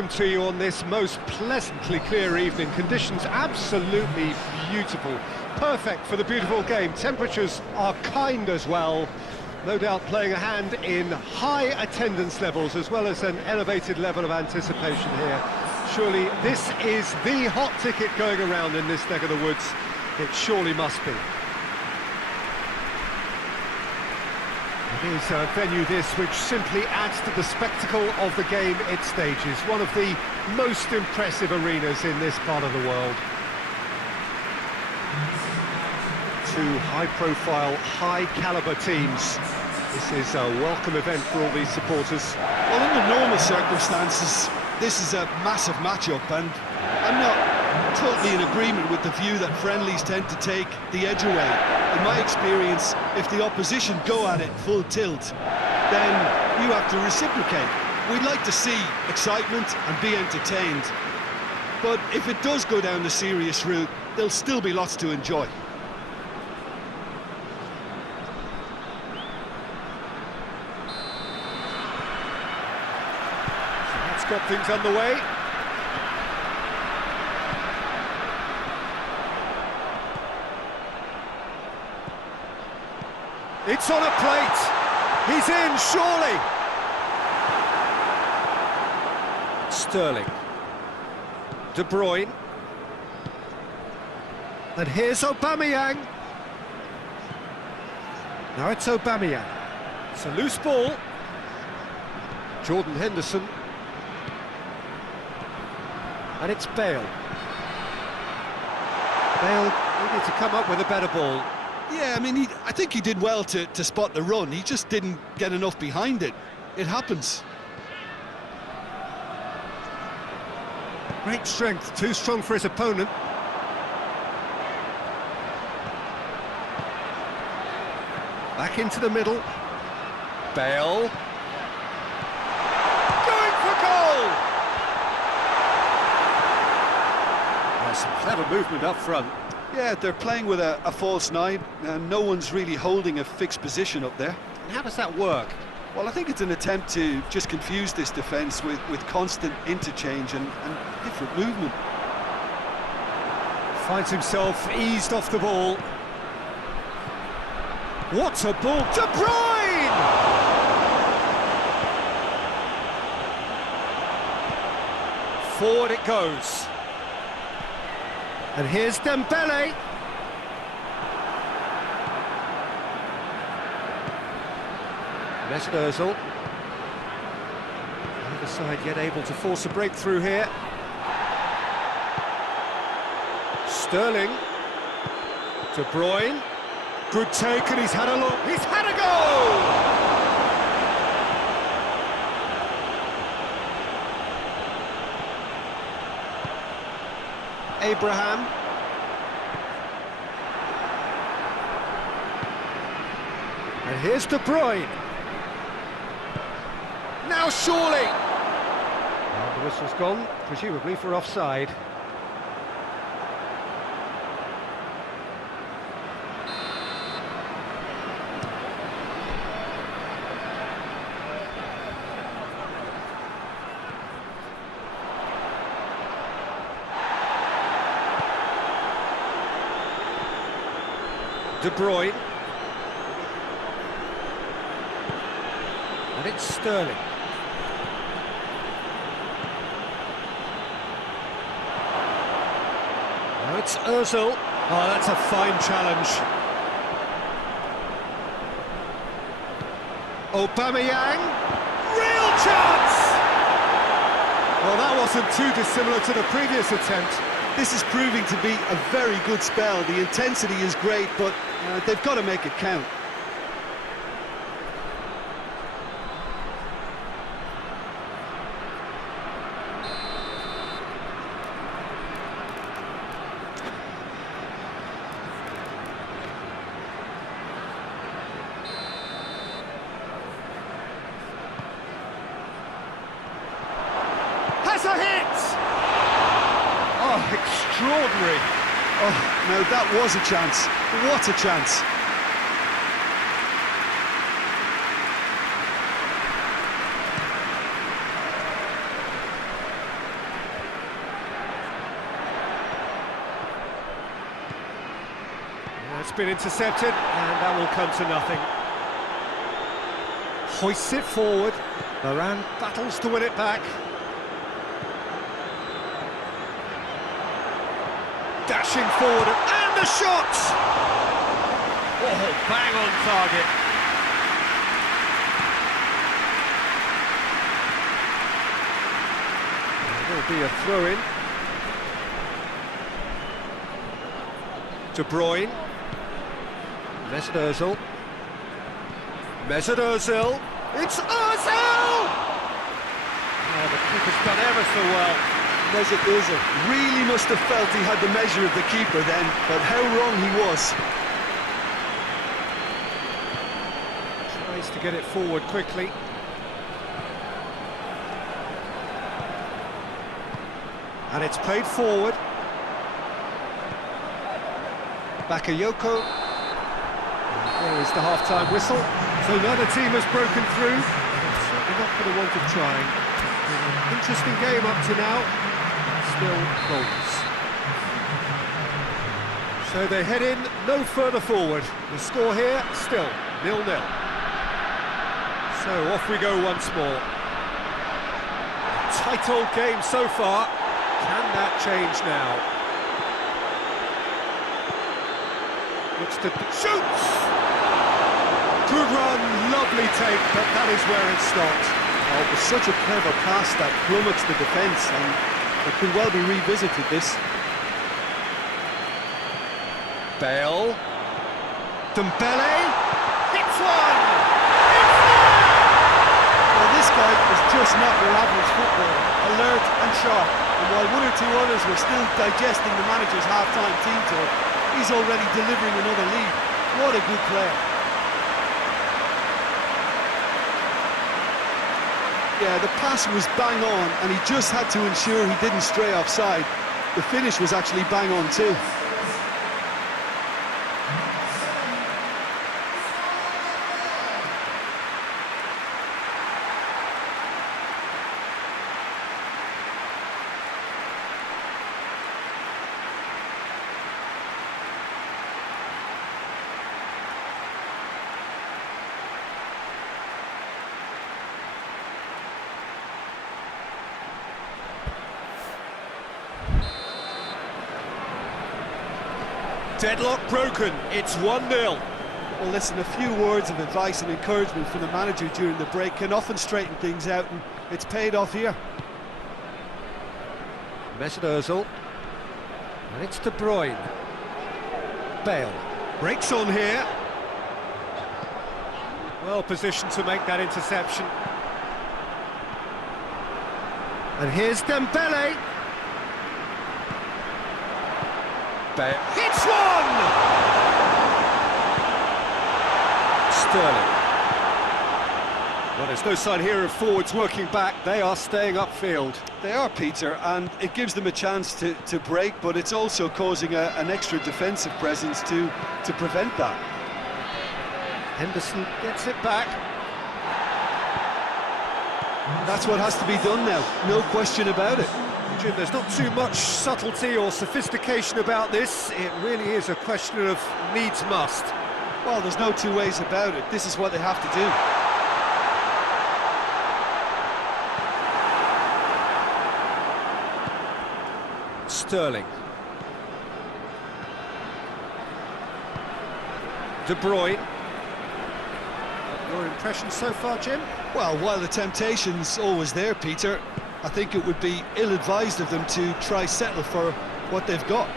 welcome to you on this most pleasantly clear evening. Conditions absolutely beautiful, perfect for the beautiful game. Temperatures are kind as well, no doubt playing a hand in high attendance levels as well as an elevated level of anticipation here. Surely this is the hot ticket going around in this neck of the woods. It surely must be. It is a venue this which simply adds to the spectacle of the game it stages. One of the most impressive arenas in this part of the world. Two high-profile, high-caliber teams. This is a welcome event for all these supporters. Well, under normal circumstances, this is a massive matchup, and I'm not totally in agreement with the view that friendlies tend to take the edge away. In my experience, if the opposition go at it full tilt, then you have to reciprocate. We'd like to see excitement and be entertained, but if it does go down the serious route, there'll still be lots to enjoy. So that's got things underway. It's on a plate. He's in, surely. Sterling. De Bruyne. And here's Aubameyang. Now it's Aubameyang. It's a loose ball. Jordan Henderson. And it's Bale. Bale needed to come up with a better ball. Yeah, I mean, I think he did well to spot the run. He just didn't get enough behind it. It happens. Great strength, too strong for his opponent. Back into the middle. Bale. Going for goal! There's some clever movement up front. Yeah, they're playing with a false nine, and no one's really holding a fixed position up there. And how does that work? Well, I think it's an attempt to just confuse this defence with constant interchange and different movement. Finds himself eased off the ball. What a ball! De Bruyne! Forward it goes. And here's Dembele. Mesut Ozil. Either side yet able to force a breakthrough here. Sterling. De Bruyne. Good take, and he's had a look. He's had a goal! Abraham. And here's De Bruyne. Now surely! And the whistle's gone, presumably for offside. De Bruyne. And it's Sterling. Now it's Ozil. Oh, that's a fine challenge. Aubameyang. Real chance! Well, that wasn't too dissimilar to the previous attempt. This is proving to be a very good spell. The intensity is great, but they've got to make it count. Has a hit! Oh, extraordinary. Oh, now that was a chance. What a chance. It's been intercepted, and that will come to nothing. Hoists it forward. Varane battles to win it back. Dashing forward, and the shot! Oh, bang on target. There'll be a throw-in. De Bruyne. Mesut Ozil. Mesut Ozil. It's Ozil! Oh, the keeper's done ever so well. Mesut Ozil really must have felt he had the measure of the keeper then, but how wrong he was. Tries to get it forward quickly. And it's played forward. Bakayoko. There is the half-time whistle. So neither team has broken through. It's certainly not for the want of trying. Interesting game up to now. Still goals. So they head in no further forward. The score here still 0-0. So off we go once more. A tight old game so far. Can that change now? Looks to shoots! Good run, lovely take, but that is where it stopped. Oh, it was such a clever pass that flummoxed the defence, and it could well be revisited, this. Bale. Dembele. Hits one! Well, this guy is just not your average footballer. Alert and sharp. And while one or two others were still digesting the manager's half-time team talk, he's already delivering another lead. What a good player. Yeah, the pass was bang on, and he just had to ensure he didn't stray offside. The finish was actually bang on too. Deadlock broken, it's 1-0. Well, listen, a few words of advice and encouragement from the manager during the break can often straighten things out, and it's paid off here. Mesut Ozil. And it's De Bruyne. Bale. Breaks on here. Well positioned to make that interception. And here's Dembele. Bale hits one! Sterling. Well, there's no sign here of forwards working back. They are staying upfield. They are, Peter, and it gives them a chance to break, but it's also causing an extra defensive presence to prevent that. Henderson gets it back. That's what has to be done now, no question about it. Jim, there's not too much subtlety or sophistication about this. It really is a question of needs must. Well, there's no two ways about it. This is what they have to do. Sterling. De Bruyne. Your impression so far, Jim? Well, while the temptation's always there, Peter, I think it would be ill-advised of them to try settle for what they've got.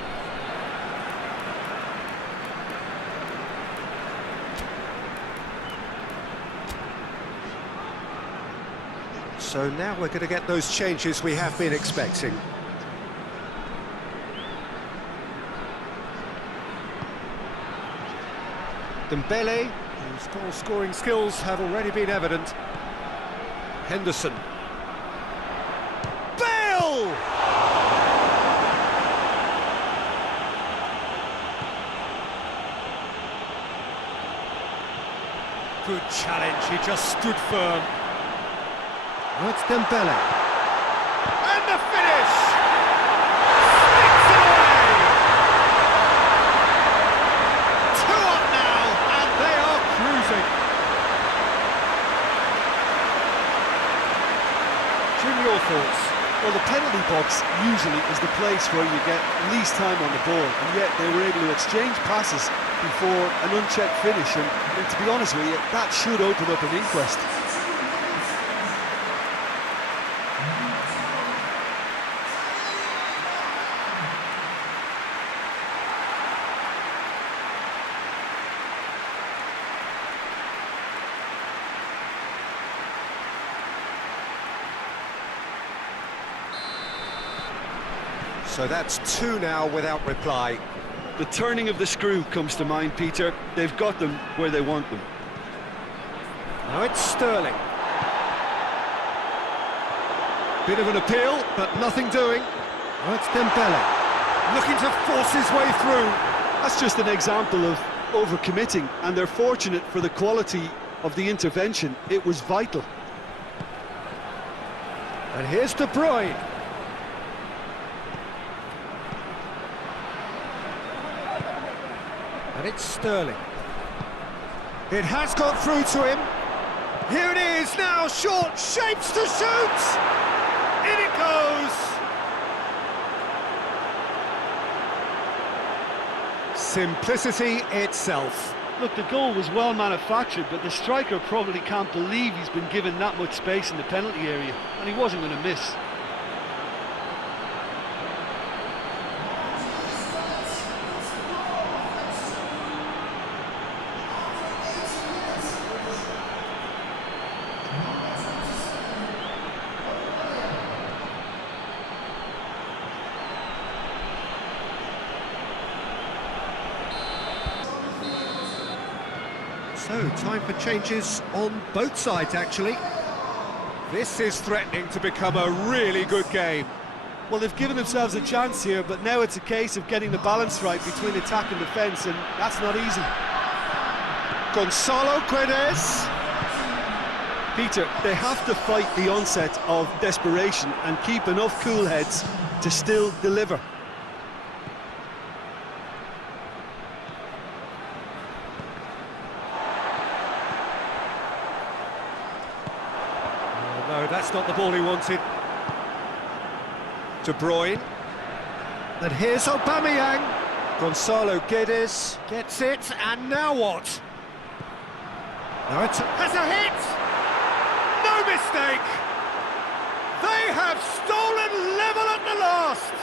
So now we're going to get those changes we have been expecting. Dembele, whose goal-scoring skills have already been evident. Henderson. Bale! Good challenge, he just stood firm. Now it's Dembele. And the finish! Sticks it away! usually is the place where you get least time on the ball, and yet they were able to exchange passes before an unchecked finish, and to be honest with you, that should open up an inquest. So that's two now without reply. The turning of the screw comes to mind, Peter. They've got them where they want them. Now it's Sterling. Bit of an appeal, but nothing doing. Now it's Dembele, looking to force his way through. That's just an example of overcommitting, and they're fortunate for the quality of the intervention. It was vital. And here's De Bruyne. And it's Sterling. It has got through to him. Here it is now, short, shapes to shoot! In it goes! Simplicity itself. Look, the goal was well manufactured, but the striker probably can't believe he's been given that much space in the penalty area, and he wasn't going to miss. So, time for changes on both sides, actually. This is threatening to become a really good game. Well, they've given themselves a chance here, but now it's a case of getting the balance right between attack and defence, and that's not easy. Gonzalo Guedes. Peter, they have to fight the onset of desperation and keep enough cool heads to still deliver. No, that's not the ball he wanted. De Bruyne. And here's Aubameyang. Gonzalo Guedes gets it, and now what? Now it has a hit! No mistake! They have stolen level at the last!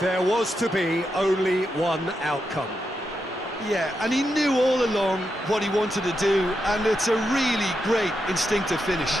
There was to be only one outcome. Yeah, and he knew all along what he wanted to do, and it's a really great instinctive finish.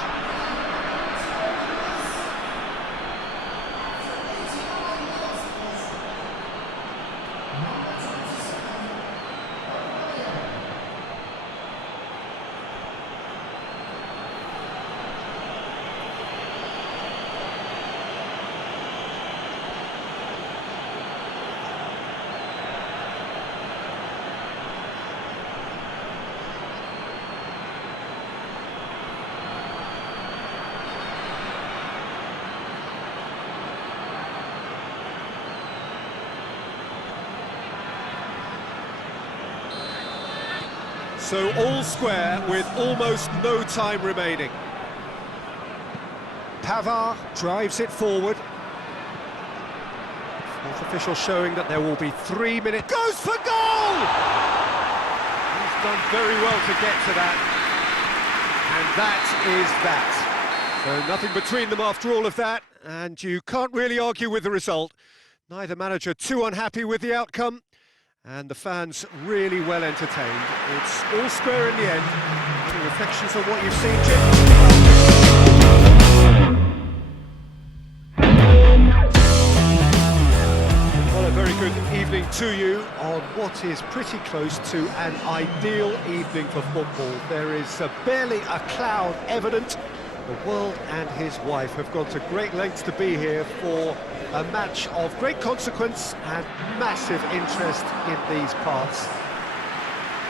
So all square with almost no time remaining. Pavard drives it forward. Fourth official showing that there will be 3 minutes. Goes for goal! He's done very well to get to that. And that is that. So nothing between them after all of that, and you can't really argue with the result. Neither manager too unhappy with the outcome, and the fans really well entertained. It's all square in the end. Any reflections on what you've seen, Jim? Well, a very good evening to you on what is pretty close to an ideal evening for football. There is barely a cloud evident. The world and his wife have gone to great lengths to be here for a match of great consequence and massive interest in these parts.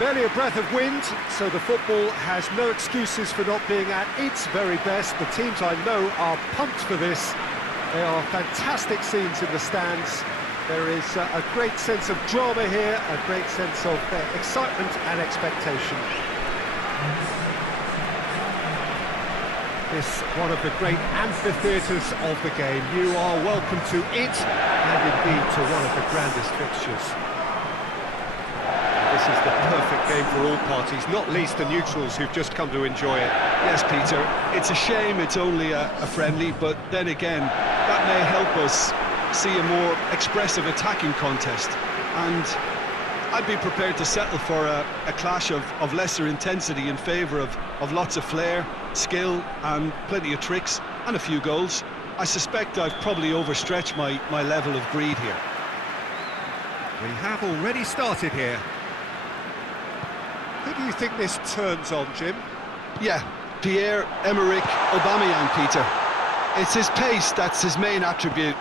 Barely a breath of wind, so the football has no excuses for not being at its very best. The teams I know are pumped for this. There are fantastic scenes in the stands. There is a great sense of drama here, a great sense of excitement and expectation. this one of the great amphitheatres of the game. You are welcome to it, and indeed to one of the grandest fixtures. This is the perfect game for all parties, not least the neutrals who've just come to enjoy it. Yes, Peter, it's a shame it's only a friendly, but then again, that may help us see a more expressive attacking contest. And I'd be prepared to settle for a clash of lesser intensity in favour of lots of flair, skill and plenty of tricks and a few goals. I suspect I've probably overstretched my level of greed here. We have already started here. Who do you think this turns on, Jim? Yeah, Pierre-Emerick Aubameyang, Peter. It's his pace that's his main attribute,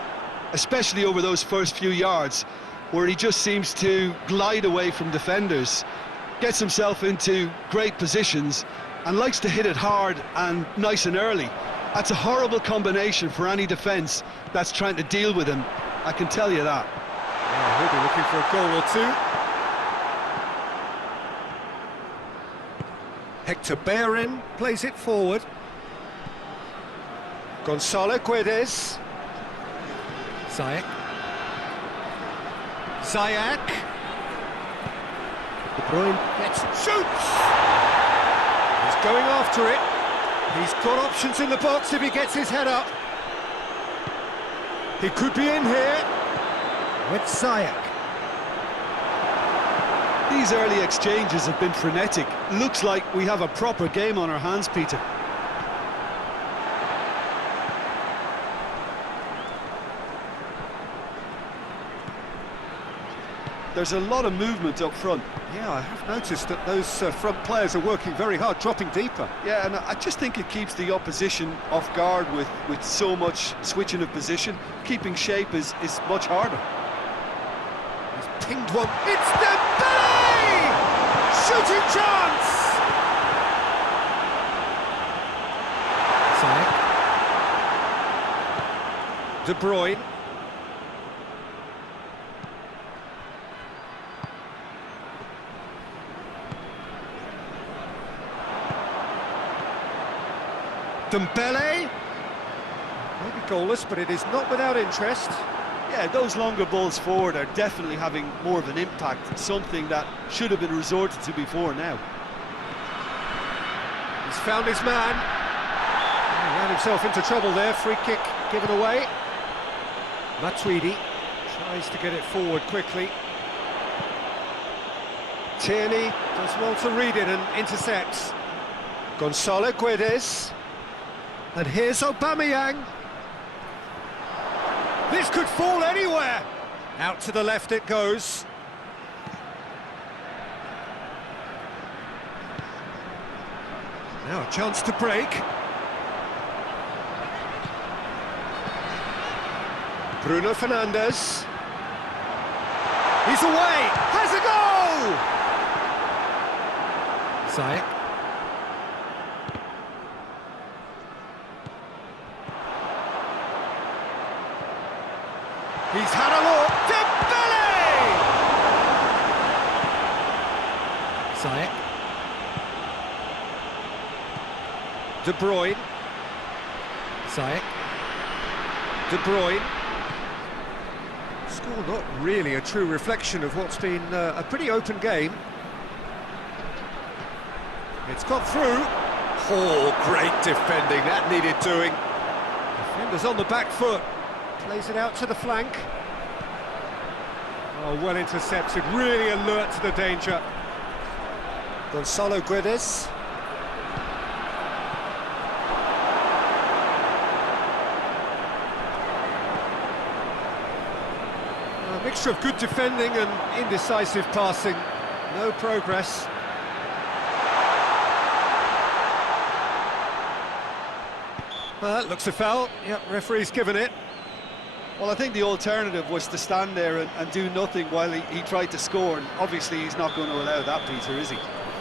especially over those first few yards, where he just seems to glide away from defenders, gets himself into great positions, and likes to hit it hard and nice and early. That's a horrible combination for any defence that's trying to deal with him, I can tell you that. Yeah, he'll be looking for a goal or two. Hector Bellerin plays it forward. Gonzalo Guedes. Ziyech. Ziyech. De Bruyne gets shoots! He's going after it. He's got options in the box if he gets his head up. He could be in here with Ziyech. These early exchanges have been frenetic. Looks like we have a proper game on our hands, Peter. There's a lot of movement up front. Yeah, I have noticed that those front players are working very hard, dropping deeper. Yeah, and I just think it keeps the opposition off guard with so much switching of position. Keeping shape is much harder. He's pinged one. It's Dembele! Shooting chance! Ziyech. De Bruyne. Dembele, maybe goalless, but it is not without interest. Yeah, those longer balls forward are definitely having more of an impact, something that should have been resorted to before now. He's found his man. He ran himself into trouble there, free kick given away. Matuidi tries to get it forward quickly. Tierney does well to read it and intercepts. Gonzalo Guedes. And here's Aubameyang. This could fall anywhere. Out to the left it goes. Now a chance to break. Bruno Fernandes. He's away. Has a goal! Ziyech. He's had a look. Dembele! Ziyech. De Bruyne. Ziyech. De Bruyne. Score not really a true reflection of what's been a pretty open game. It's got through. Oh, great defending. That needed doing. Defenders on the back foot. Plays it out to the flank. Oh, well intercepted, really alert to the danger. Gonzalo Guedes. A mixture of good defending and indecisive passing. No progress. That looks a foul. Yep, referee's given it. Well, I think the alternative was to stand there and do nothing while he tried to score, and obviously he's not going to allow that, Peter, is he?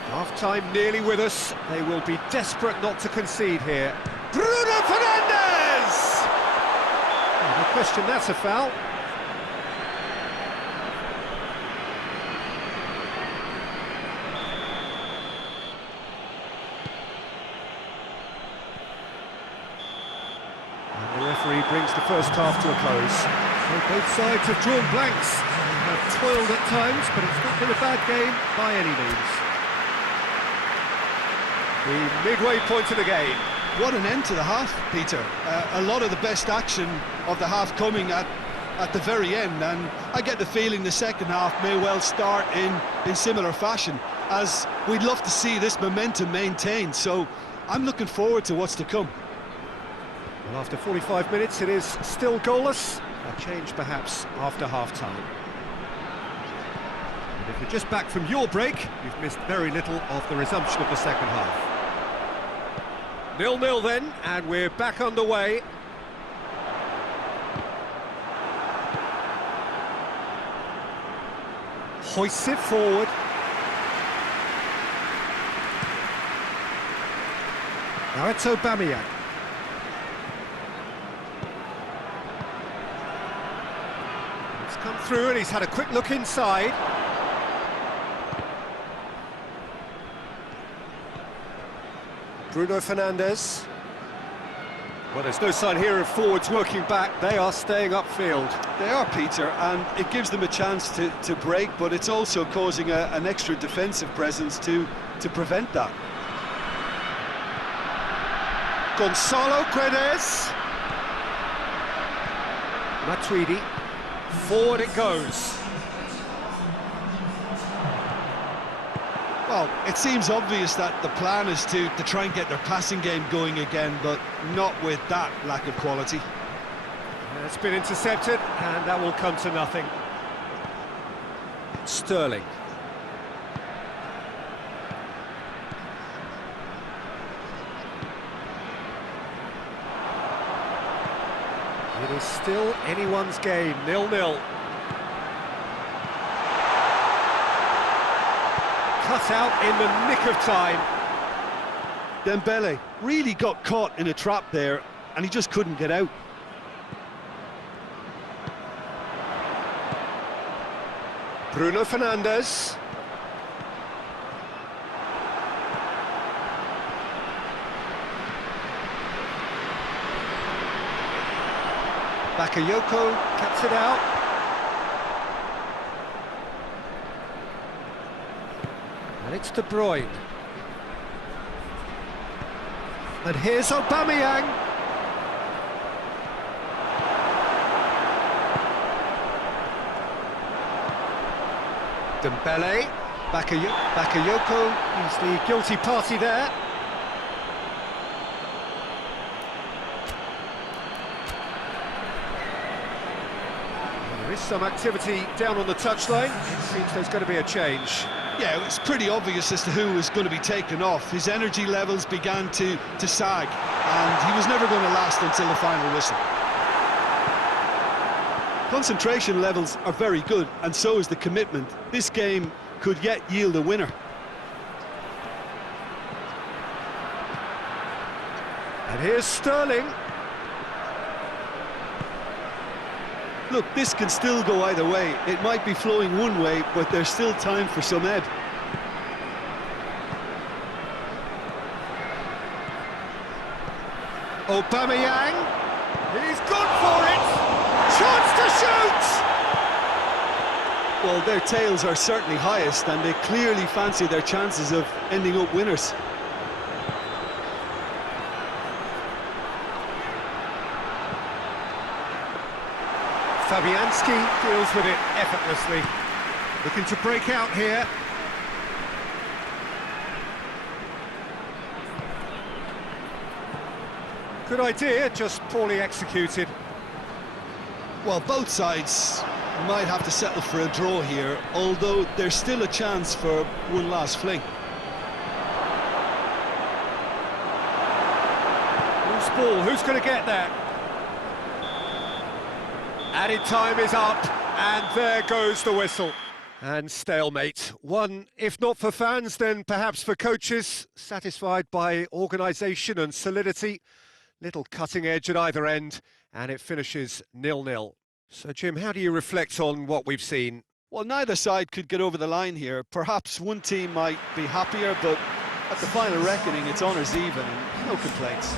Half-time nearly with us. They will be desperate not to concede here. Bruno Fernandes! No question, that's a foul. referee brings the first half to a close. So both sides have drawn blanks, have toiled at times, but it's not been a bad game by any means. The midway point of the game. What an end to the half, Peter. A lot of the best action of the half coming at the very end, and I get the feeling the second half may well start in similar fashion, as we'd love to see this momentum maintained, so I'm looking forward to what's to come. Well, after 45 minutes it is still goalless, a change perhaps after half-time. And if you're just back from your break, you've missed very little of the resumption of the second half. 0-0 then, and we're back underway. Hoists it forward. Now it's Aubameyang. It's come through and he's had a quick look inside. Bruno Fernandes. Well, there's no sign here of forwards working back. They are staying upfield. They are, Peter, and it gives them a chance to break, but it's also causing an extra defensive presence to prevent that. Gonzalo Guedes. Matuidi. Forward it goes. Well, it seems obvious that the plan is to try and get their passing game going again, but not with that lack of quality. It's been intercepted, and that will come to nothing. Sterling. It is still anyone's game, 0-0. Cut out in the nick of time. Dembele really got caught in a trap there, and he just couldn't get out. Bruno Fernandes. Bakayoko cuts it out. And it's De Bruyne. And here's Aubameyang. Dembele. Bakayoko. He's the guilty party there. There is some activity down on the touchline. It seems there's going to be a change. Yeah, it's pretty obvious as to who was going to be taken off. His energy levels began to sag, and he was never going to last until the final whistle. Concentration levels are very good, and so is the commitment. This game could yet yield a winner. And here's Sterling. Look, this can still go either way. It might be flowing one way, but there's still time for some ebb. Aubameyang. He's gone for it. Chance to shoot. Well, their tails are certainly highest, and they clearly fancy their chances of ending up winners. Fabianski deals with it effortlessly. Looking to break out here. Good idea, just poorly executed. Well, both sides might have to settle for a draw here, although there's still a chance for one last fling. Loose ball, who's going to get there? Added time is up, and there goes the whistle. And stalemate. One, if not for fans, then perhaps for coaches, satisfied by organisation and solidity. Little cutting edge at either end, and it finishes 0-0. So, Jim, how do you reflect on what we've seen? Well, neither side could get over the line here. Perhaps one team might be happier, but at the final reckoning, it's honours even, and no complaints.